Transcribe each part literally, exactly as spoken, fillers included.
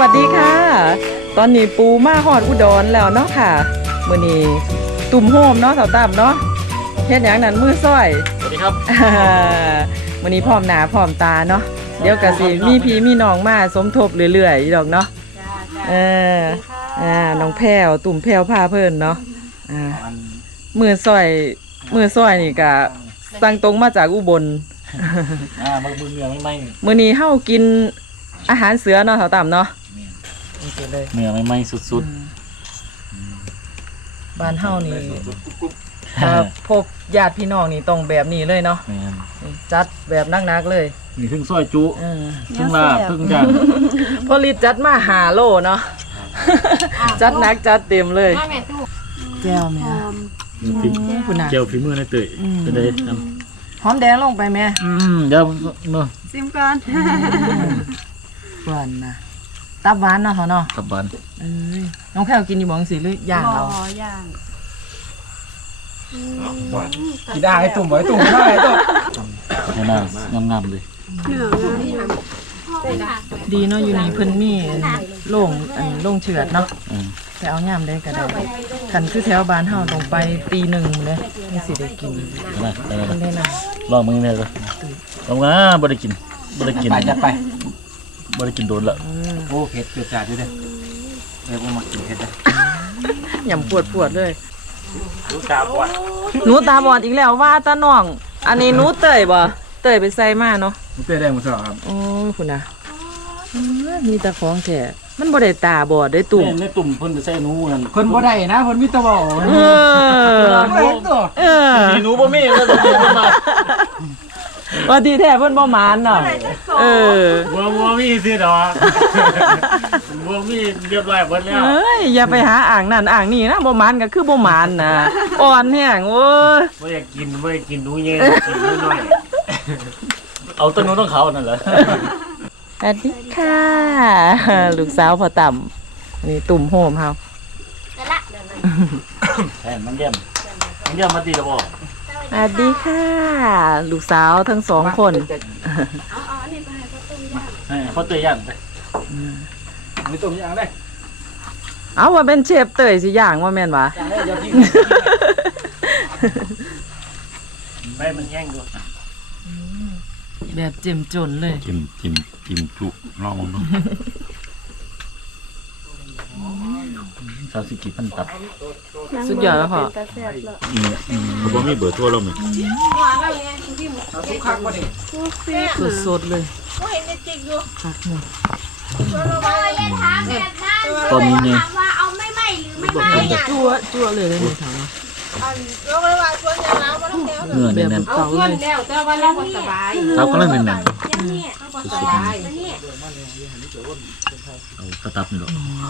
วัสดีค่ะตอนนี้ปูมาฮอดอุดรแล้วเนาะค่ะมื้อนี้ตุ่มโฮมเนาะสาวตั้มเนาะเฮ็ดหยังนั่นมือซ้อยสวัสดีครับมื้อนี้พร้อมหน้าพร้อมตาเนาะเดี๋ยวก็สิมีพี่มีน้องมาสมทบเรื่อยๆดอกเนาะเอออ่าน้องแพรวตุ่มแพรวพาเพิ่นเนาะอ่ามือซ้อยมือซ้อยนี่ก็สั่งตรงมาจากอุบลอ่ามามือเนื้อไม่ไหมมื้อนี้เฮากินอาหารเสือเนาะสาวตั้มเนาะเนื้อไม่ไหมสุดๆบ้านเฮานี่ถ้าพบญาติพี่น้องนี่ต้องแบบนี้เลยเนาะจัดแบบนักๆเลยนี่ถึงซอยจุถึงลาบถึงจังพอลิจัดมาหาโลเนาะจัดนักจัดเต็มเลยแก้วแม่คุณน่ะแก้วฝีมือในเตยเป็นไงหอมแดงลงไปแม่อืมเดี๋ยวเนาะซิมก่อนก่อนนะตับหวานเนาะเขาเนาะตับหวานเอ้ยน้องแพรกินอยู่บ่จังซี่หอย่างเอาอ๋อย่างกินได้ไอ้ตุ่มไอ้ตุ่มได้ไอ้ตุ่มนี่น่างามๆเลยดีเนาะอยู่นี่เพิ่นมีโล่งอันโล่งเฉือดเนาะแต่เอาย่ามได้ก็ได้คันคือแถวบ้านเฮาต้องไปตีหนึ่งเลยนี่สิได้กินได้ได้นะลองมึงเนี่ยก็ลองนะบ่ได้กินบ่ได้กินไปจะไปบ่ได้กินโดนละโอ้เผ็ดเผ็ดจัดด้วยเด้เลยบ่มากินเผ็ดนะหย่ำปวดปวดเลยหนูตาบอดหนูตาบอดอีกแล้วว่าตาน้องอันนี้หนูเตยบ่เตยไปใส่มาเนาะหนูเตยได้หมดแล้วครับโอ้ยคุณน่ะมีตาของแท้มันบ่ได้ตาบอดได้ตุ่มในตุ่มเพิ่นจะใส่หนูนั่นเพิ่นบ่ได้นะเพิ่นมีตะเว้าเออเออหนูบ่มีแล้วตุ่มเพิ่นมาว่าดีแท้เพิ่นบ่หมานเนาะเออบ่บ่มีสิดอกบ่มีเรียบร้อยเบิดแล้วเอ้ยอย่าไปหาอ่างนั่นอ่างนี่นะบ่หมานก็คือบ่หมานน่ะอ่อนแห้งโอ้ยบ่อยากกินบ่อยากกินหนูเย็นกินหนูน้อยเอาต้นหนูต้องเขานั่นแหละสวัสดีค่ะลูกสาวพ่อต่ำนี่ตุ่มโฮมเฮาแม่มันเยี่ยมมันเยี่ยมมาตีละบ่สวัสดีค่ะลูกสาวทั้งสองคนเอาเอาอันนี้ไปให้พ่อตุ้มย่างให้พ่อเตยย่างไปมีตุ่มย่างได้เอาว่าเป็นเชฟเตยสิย่างว่าแม่นวะไปมันแห้งด้วยแบบเจ็มจนเลยจิ้มจิ้มจิ้มจุลองดูสามสิบกี่พันตับสุดยอดแล้วพ่อผมว่ามีเบอร์โทรแล้วมั้ยทุกครั้งบ่นี่สดๆเลยตอนนี้ไงว่าเอาไม่ไหม้หรือไม่ไหม้อ่ะจั่วจั่วเลยเลยนี่ถามว่าเนื้อแน่นๆเก่าเลยแต่ว่าเราสบายตับก็เริ่มแน่นๆสบายเอากระตับนี่หรอ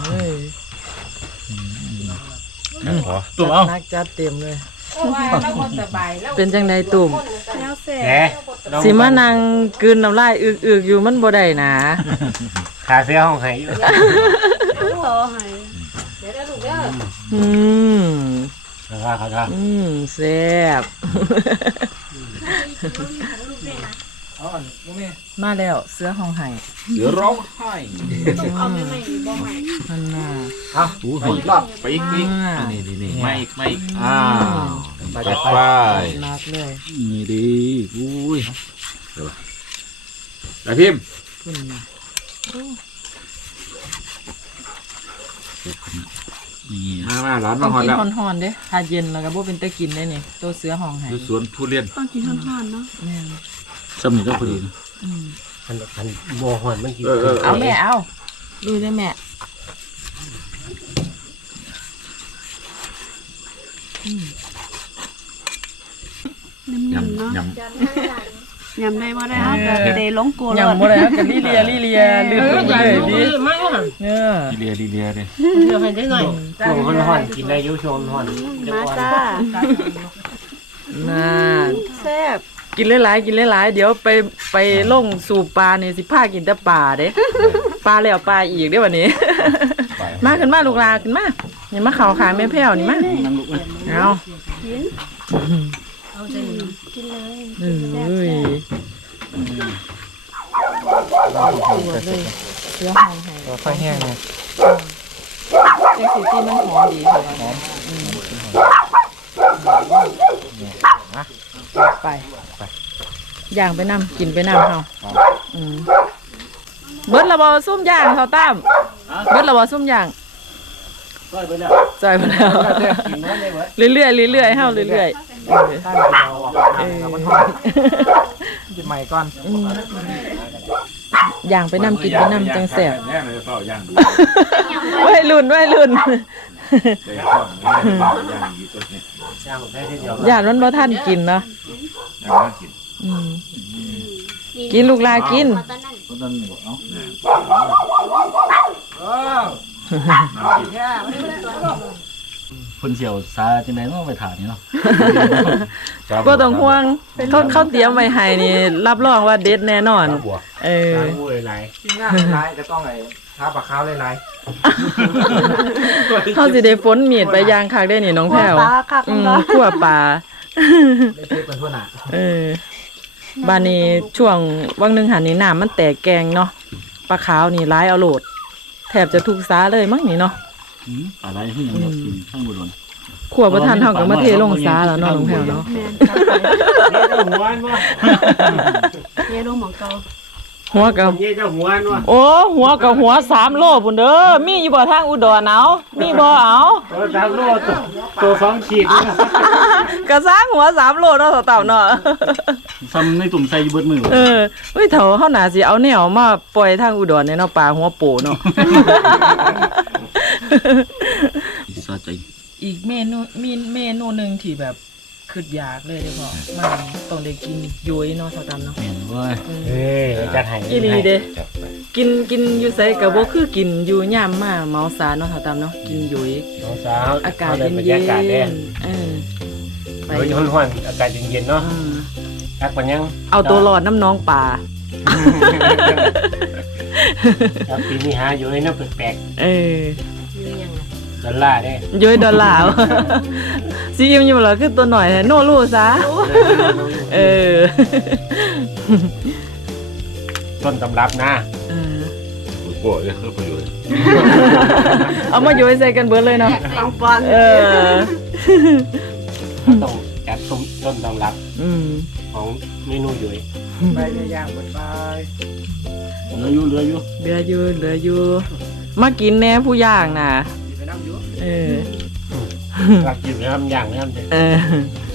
ตุ่มเอานักจัดเต็มเลยเป็นจังไดตุ่มสิมานั่งกลืนน้ำลายอึกๆอยู่มันบ่ได้นะขาเสียห้องไห้อืมขาขาขาอืมแซ่บมาแล้วเสือห้องไห้เสือร้องไห้เอาไม่ไหม้บ่ไหม้นั่นน่ะอ้าวไปอีกรอบไปอีกอีกนี่นี่ๆไม่อีกไม่อีกอ้าวไปไปนักเลยนี่ดีอุ้ยเดี๋ยวไปพิมพ์มามาร้อนมาหอนแล้วกินหอนๆเด้ถ้าเย็นแล้วก็บ่เป็นตะกินได้นี่ตัวเสือห้องไห้สวนทุเรียนต้องกินหอนๆเนาะแม่ซ้ำนี่ก็พอดีอืมอันอันบ่หอนมันกินเอาแม่เอาดูได้แม่ยำเนาะยำยำได้บ่ได้เอาแบบเตะลงกัวยำบ่ได้เอากันลิเลียลิเลียลื่นลงเลยดิเนี่ยลิเลียลิเลียดิเดี๋ยวให้ได้หน่อยช่วงมันฮ้อนกินได้อยู่ช่วงฮ้อนมาจ้าน่าแซ่บกินหลายๆกินหลายๆเดี๋ยวไปไปลงสู่ปลานี่สิพากินแต่ปลาเด้ปลาแล้วปลาอีกเด้วันนี้มาขึ้นมาลูกลาขึ้นมาอย่ามาเข่าขาแม่แพ้วนี่มาเอากินเอาใจกินเลยเอ้ยเสือห้องไห้ตัวไฟแห้งไงแกงสีตีมันหอมดีค่ะหอมไปย่างไปนำกินไปนำเฮาอืมเบิดละบ่ซุ่มย่างเฮาตามเบิดละบ่ซุ่มย่างซอยไปแล้วจอยมาแล้วกินน้อยเลยเว้ยเรื่อยๆเรื่อยๆเฮาเรื่อยๆเออถ้าเราออกเออมันหอมกินใหม่ก่อนอืมย่างไปนำกินไปนำจังแซ่บแน่เลยเฝ้าย่างดูวัยรุ่นวัยรุ่นเดี๋ยวก่อนเฝ้าย่างอยู่ตัวนี้ย่างได้ทีเดียวย่านมันบ่ทันกินเนาะย่างน่ากินอืมกินลูกลากินก็ต้องบอกเนาะน่ากินคนเสี่ยวซาจังได๋ต้องไปถามนี่เนาะบ่ต้องห่วงเขาเขาเตรียมไว้ให้นี่รับรองว่าเด็ดแน่นอนบัวเอออู้หลายกินง่ายหลายจะต้องไอ้ท้าปลาขาวหลายเขาสิได้ฝนมีดไปย่างคักได้นี่น้องแพรวปลาคักอืมเนาะคั่วปลาๆได้เทปเป็นทั่วหน้าเออบ้านนี้ช่วงวังหนึงหันนี่น้ำมันแตกแกงเนาะปลาขาวนี่ร้ายเอาโหลด แทบจะทุกสาเลยมั้งนี่เนาะอืมอะไรที่ยังบ่กินข้างบ่โดนขัวบ่ทันเฮาก็มาเทลงสาแล้วเนาะน้องแพรวเนาะแม่นเจ้าหัวบ่เนี่ยลงหมองเก่าหัวกับเจ้าเจ้าหัวบ่โอ้หัวกับหัวสามโลพุ่นเด้อมีอยู่บ่ทางอุดรเอามีบ่เอาตัวสามโลตัวตัวสองขีดก็สร้างหัวสามโลเนาะเต่าๆเนาะซ้ำในตุ่มใส่อยู่เบิดมือเออเฮ้ยเถาเฮาน่าสิเอาแนวมาปล่อยทางอุดรเนี่ยเนาะปลาหัวโปเนาะสะใจอีกเมนูมีเมนูหนึงที่แบบคืออยากเลยเด้อพ่อมันต้องได้กินย้อยเนาะเท่าตามเนาะแม่นเว้ยเออเอ้ยจัดให้อีหลีเด้กินกินอยู่ไสก็บ่คือกินอยู่ยามมาเมาสาเนาะเท่าตามเนาะกินย้อยน้องสาวอากาศเดินบรรเย็ยากาศแน่นๆเออไปโดยร้อนๆอากาศเย็นๆเนาะอืมทักปันยังเอาตัวรอดน้ำน้องป่าครับปีนี้หาอยู่ในน้ำแปลกเอออยู่ยังไงๆดอลลาร์ได้ย้อยดอลลาร์ ซีอิมอยู่เหรอคือตัวหน่อยแท้โนรู้ซะเออต้นตำรับนะเออโอ้ยคือประโยชน์เอามาย้อยใส่กันเบิดเลยเนาะต้องปอนเออต้องจัดต้มต้นตำรับอืมของเมนูอยู่ไปย่างๆบนบายเหลืออยู่เหลืออยู่เหลืออยู่เหลืออยู่ มากินแน่ผู้ย่างน่ะกินไปน้ำอยู่เออรักกินนะครับอย่างนะครับเด็กเออ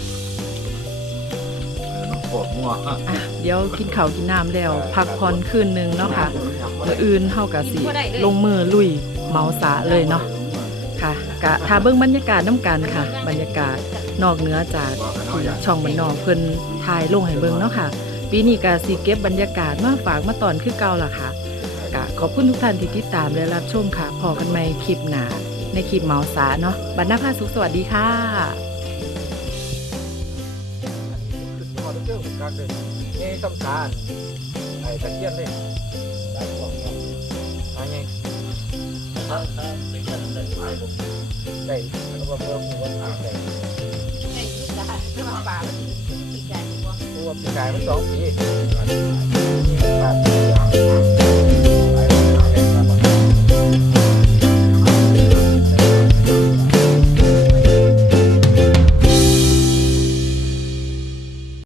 น้องปวดหัวอ่ะเดี๋ยวกินข้าวกินน้ำแล้ว พักผ่อนคืนหนึงเนาะค่ะมื้ออื่นเฮาก็สิลงมือลุยเมาสาเลยเนาะค่ะกะถ้าเบิ่งบรรยากาศน้ำกันค่ะ บรรยากาศนอกเหนือจากที่ช่องมันนอกเพิ่นถ่ายลงให้เบิ่งเนาะค่ะ ปีนี้ก็สิเก็บบรรยากาศมาฝากมาตอนคือเก่าล่ะค่ะกะขอบคุณทุกท่านที่ติดตามและรับชมค่ะพอกันใหม่คลิปหน้าในคลิปเมาสาเนาะบรรณภาสุขสวัสดีค่ะพอเจอกันกันเลยนี่ต้มสารไอ้ตะเกียบเลยได้พวกนี้มาไงได้แล้วก็เพิ่มหัวได้ไอ้ยุทธาสมาป่ามันสิปีกใหญ่บ่ตัวปีกายมันสองปีปาด